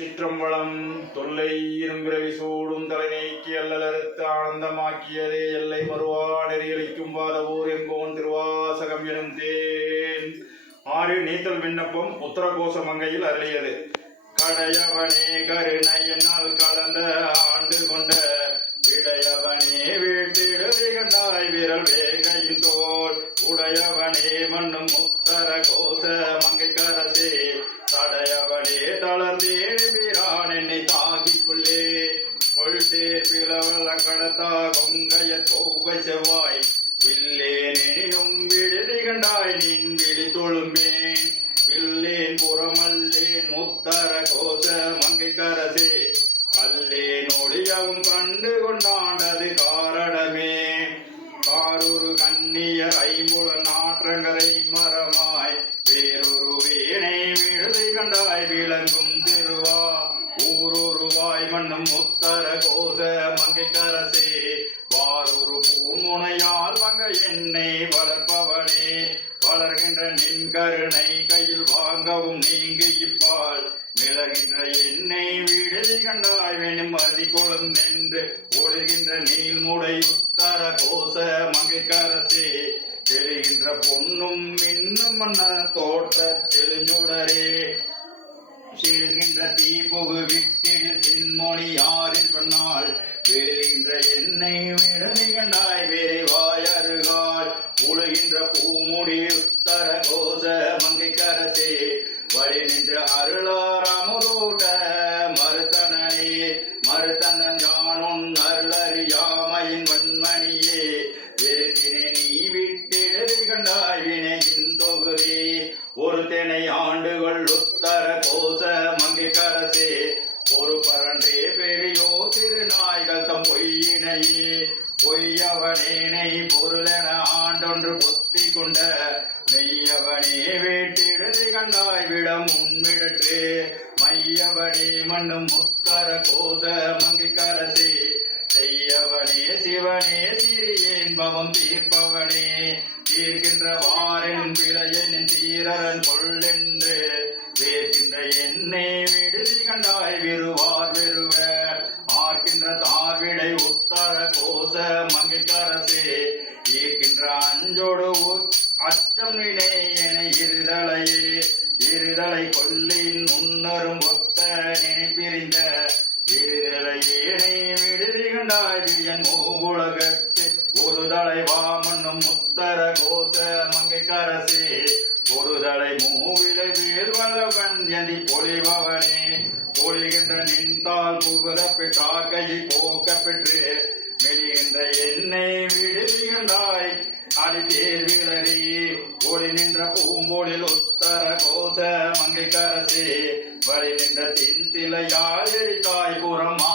சிற்றம்பலம் தொல்லை இரும்பிறவி சூடும் தலைநீக்கி அல்லலறுத்து ஆனந்தமாக்கியதே எல்லை மறுவா நெறியளிக்கும் வாதவூர் எங்கோன் திருவாசகம் எனும் தேன் ஆறு நீத்தல் விண்ணப்பம் உத்தரகோச மங்கையில் அருளியது. கடையவனே கருணை என்னால் கலந்த ஆண்டு கொண்ட விடையவனே வீழ்த்திடுதி கண்டாய் விரல் வேகையின் தோல் உடையவனே மண்ணும் உத்தர கோச மங்கை கரசே தடையவனே தளர்ந்தேன் வீரான் என்னை தாங்கிக் கொள்ளே கொள்தேர் பிளவல கடத்தா கொங்கைய கோவை செவ்வாய் வில்லேனும் விடுதி கண்டாய் நின் விழி தொழும்பேன் வில்லேன் புறமல்லேன் உத்தர கோச மங்கை கரசே கல்லேன் ஒளியவும் கண்டு கொண்டாண்டது காரணமே காரூரு கண்ணியர் ஐம்புல நாற்றங்கரை மரமாய் வேறொரு வீணை விழுதை கண்டாய் விளங்கும் திருவா ஊருருவாய் மண்ணும் உத்தர கோச மங்கை கரசே வாரொரு பூமுனையால் வங்க என்னை வளர்ப்பவனே வளர்கின்ற நின் கருணை கையில் வாங்கவும் நீங்க இப்பால் மிளர்கின்ற என்னை விடுதி கண்டாய் வெனும் அதிகொழும் நின்று ஒழுகின்ற நீள்முடை உத்தர கோச மங்கை கரசே தெரிகின்ற பொன்னும் இன்னும் மன்ன தோற்ற தெளிஞ்சுடரே சேர்கின்ற தீபுகு விட்டில் சின்மொழி யாரில் பண்ணால் வேறுகின்ற என்னை விடுதி கண்டாய் வேறைவாய் அருகால் உழுகின்ற பூமுடி உத்தர கோச மங்கை கரசே வழி நின்று அருளாராமுதூட்ட மறுத்தனே மறுத்தனன் யானுன் அருளறியாமையின் வன்மணியே வெறுத்தினை நீ விட்டிடுதி கண்டாய் வினையின் தொகுதி ஒரு தினை ஆண்டுகள் உத்தர கோச மங்கை கரசே ஒரு பரண்டே பெரியோ திருநாய்கள் தம் பொய்யினையே பொய்யவனேனை பொருளென ஆண்டொன்று பொத்தி கொண்ட மெய்யவனே வேட்டிடுதி கண்டாய் விடம் உன்மிடற்றே மையவனே மண்ணும் உத்தர கோச மங்கை கரசே செய்யவனே சிவனே சிறியேன் பவம் தீர்ப்பவனே தீர்க்கின்ற வாரின் பிழையனின் தீரன் கொள்ளென்று வேர்க்கின்ற என்னை விடுதி கண்டாய் விருவார் வெறுவ ஆர்க்கின்ற தார்விடை உத்தர கோச மங்கை கரசே ஈர்க்கின்ற அஞ்சோடு அச்சம் நினை என இருதலையே இருதலை கொல்லின் உன்னரும் ஒத்த நினைப்பிரிந்த இருதலையேனை விடுதி கண்டாய் வியன் மூவுலகத்து ஒரு தலை வாமன்னும் உத்தர கோச மங்கை கரசே ஒரு தலை மூவிலை வேல்வளவன் எதி பொழிபவனே பொழிகின்ற நின்றால் புகுதப்பெற்றாக்கையை போக்க பெற்று மெலிகின்ற என்னை விடுதி கண்டாய் அடித்தேர் விளரி ஒளி நின்ற பூம்பொழில் உத்தர கோச மங்கை கரசே வழி நின்ற தின் சிலையால் எரித்தாய் புறமா